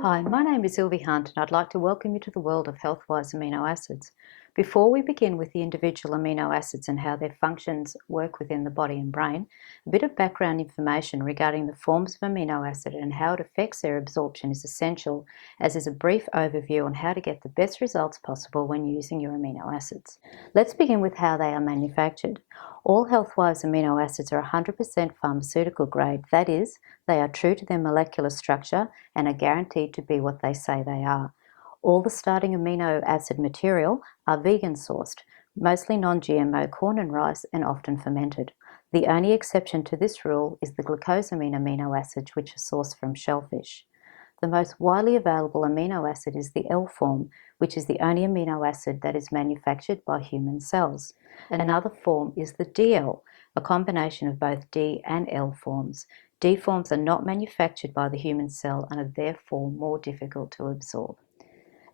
Hi, my name is Sylvie Hunt and I'd like to welcome you to the world of HealthWise amino acids. Before we begin with the individual amino acids and how their functions work within the body and brain, a bit of background information regarding the forms of amino acid and how it affects their absorption is essential, as is a brief overview on how to get the best results possible when using your amino acids. Let's begin with how they are manufactured. All HealthWise amino acids are 100% pharmaceutical grade, that is, they are true to their molecular structure and are guaranteed to be what they say they are. All the starting amino acid material are vegan sourced, mostly non-GMO corn and rice, and often fermented. The only exception to this rule is the glucosamine amino acids, which are sourced from shellfish. The most widely available amino acid is the L form, which is the only amino acid that is manufactured by human cells. Another form is the DL, a combination of both D and L forms. D forms are not manufactured by the human cell and are therefore more difficult to absorb.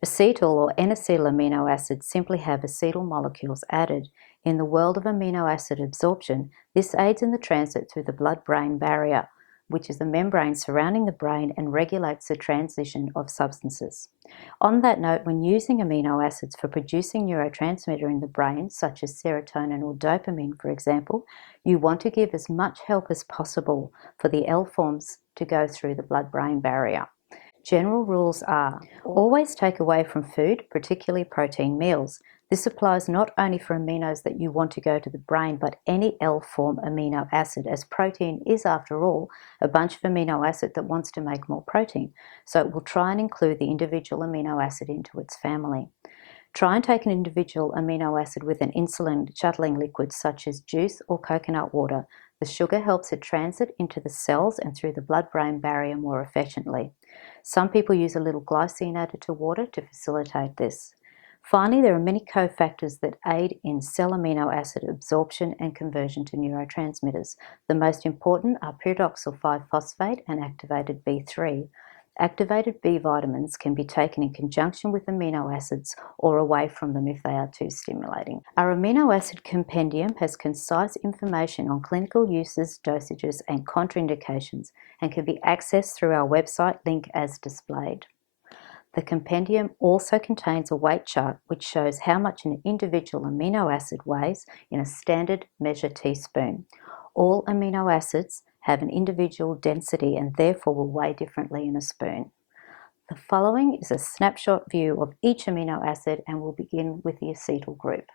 Acetyl or N-acetyl amino acids simply have acetyl molecules added. In the world of amino acid absorption, this aids in the transit through the blood-brain barrier, which is the membrane surrounding the brain and regulates the transition of substances. On that note, when using amino acids for producing neurotransmitter in the brain, such as serotonin or dopamine, for example, you want to give as much help as possible for the L forms to go through the blood-brain barrier. General rules are: always take away from food, particularly protein meals. This applies not only for aminos that you want to go to the brain, but any L-form amino acid, as protein is, after all, a bunch of amino acid that wants to make more protein, so it will try and include the individual amino acid into its family. Try and take an individual amino acid with an insulin shuttling liquid such as juice or coconut water. The sugar helps it transit into the cells and through the blood-brain barrier more efficiently. Some people use a little glycine added to water to facilitate this. Finally, there are many cofactors that aid in cell amino acid absorption and conversion to neurotransmitters. The most important are pyridoxal 5-phosphate and activated B3. Activated B vitamins can be taken in conjunction with amino acids or away from them if they are too stimulating. Our amino acid compendium has concise information on clinical uses, dosages, and contraindications, and can be accessed through our website link as displayed. The compendium also contains a weight chart which shows how much an individual amino acid weighs in a standard measure teaspoon. All amino acids have an individual density and therefore will weigh differently in a spoon. The following is a snapshot view of each amino acid, and we'll begin with the acetyl group.